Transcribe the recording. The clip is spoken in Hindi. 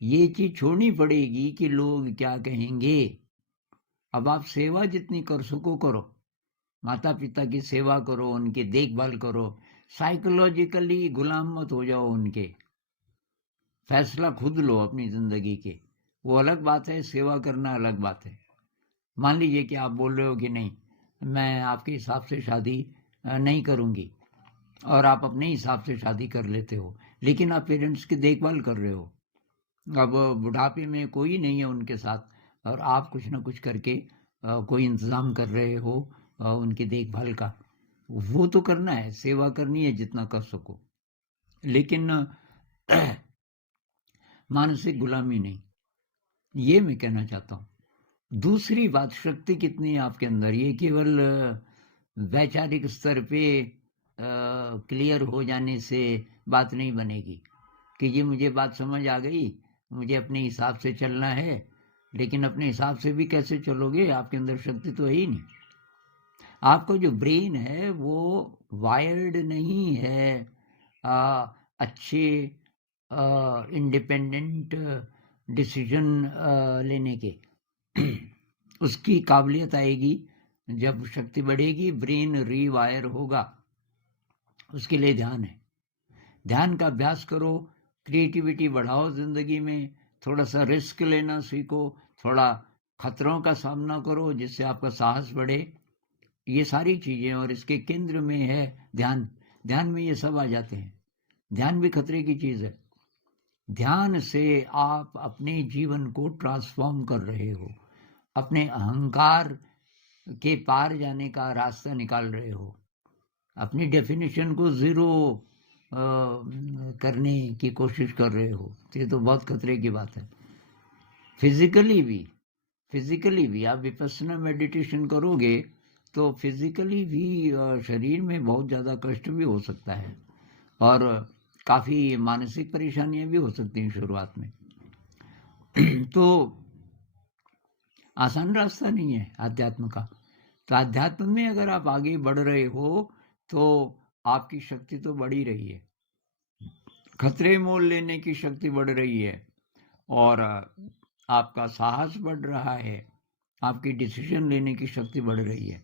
ये चीज छोड़नी पड़ेगी कि लोग क्या कहेंगे। अब आप सेवा जितनी कर सको करो, माता पिता की सेवा करो, उनकी देखभाल करो, साइकोलॉजिकली गुलाम मत हो जाओ उनके, फैसला खुद लो अपनी जिंदगी के। वो अलग बात है, सेवा करना अलग बात है। मान लीजिए कि आप बोल रहे हो कि नहीं, मैं आपके हिसाब से शादी नहीं करूंगी, और आप अपने हिसाब से शादी कर लेते हो, लेकिन आप पेरेंट्स की देखभाल कर रहे हो। अब बुढ़ापे में कोई नहीं है उनके साथ, और आप कुछ ना कुछ करके कोई इंतज़ाम कर रहे हो उनकी देखभाल का। वो तो करना है, सेवा करनी है जितना कर सको, लेकिन मानसिक गुलामी नहीं। ये मैं कहना चाहता हूँ। दूसरी बात, शक्ति कितनी है आपके अंदर, ये केवल वैचारिक स्तर पे क्लियर हो जाने से बात नहीं बनेगी कि जी मुझे बात समझ आ गई, मुझे अपने हिसाब से चलना है। लेकिन अपने हिसाब से भी कैसे चलोगे, आपके अंदर शक्ति तो है ही नहीं। आपका जो ब्रेन है वो वायर्ड नहीं है अच्छे इंडिपेंडेंट डिसीजन लेने के। उसकी काबिलियत आएगी जब शक्ति बढ़ेगी, ब्रेन रीवायर होगा। उसके लिए ध्यान है, ध्यान का अभ्यास करो, क्रिएटिविटी बढ़ाओ जिंदगी में, थोड़ा सा रिस्क लेना सीखो, थोड़ा खतरों का सामना करो जिससे आपका साहस बढ़े। ये सारी चीजें, और इसके केंद्र में है ध्यान। ध्यान में ये सब आ जाते हैं। ध्यान भी खतरे की चीज है। ध्यान से आप अपने जीवन को ट्रांसफॉर्म कर रहे हो, अपने अहंकार के पार जाने का रास्ता निकाल रहे हो, अपनी डेफिनेशन को जीरो करने की कोशिश कर रहे हो। ये तो बहुत खतरे की बात है। फिजिकली भी आप विपस्सना मेडिटेशन करोगे तो फिजिकली भी शरीर में बहुत ज़्यादा कष्ट भी हो सकता है, और काफ़ी मानसिक परेशानियां भी हो सकती हैं शुरुआत में। तो आसान रास्ता नहीं है आध्यात्म का। तो आध्यात्म में अगर आप आगे बढ़ रहे हो तो आपकी शक्ति तो बढ़ ही रही है, खतरे मोल लेने की शक्ति बढ़ रही है, और आपका साहस बढ़ रहा है, आपकी डिसीजन लेने की शक्ति बढ़ रही है।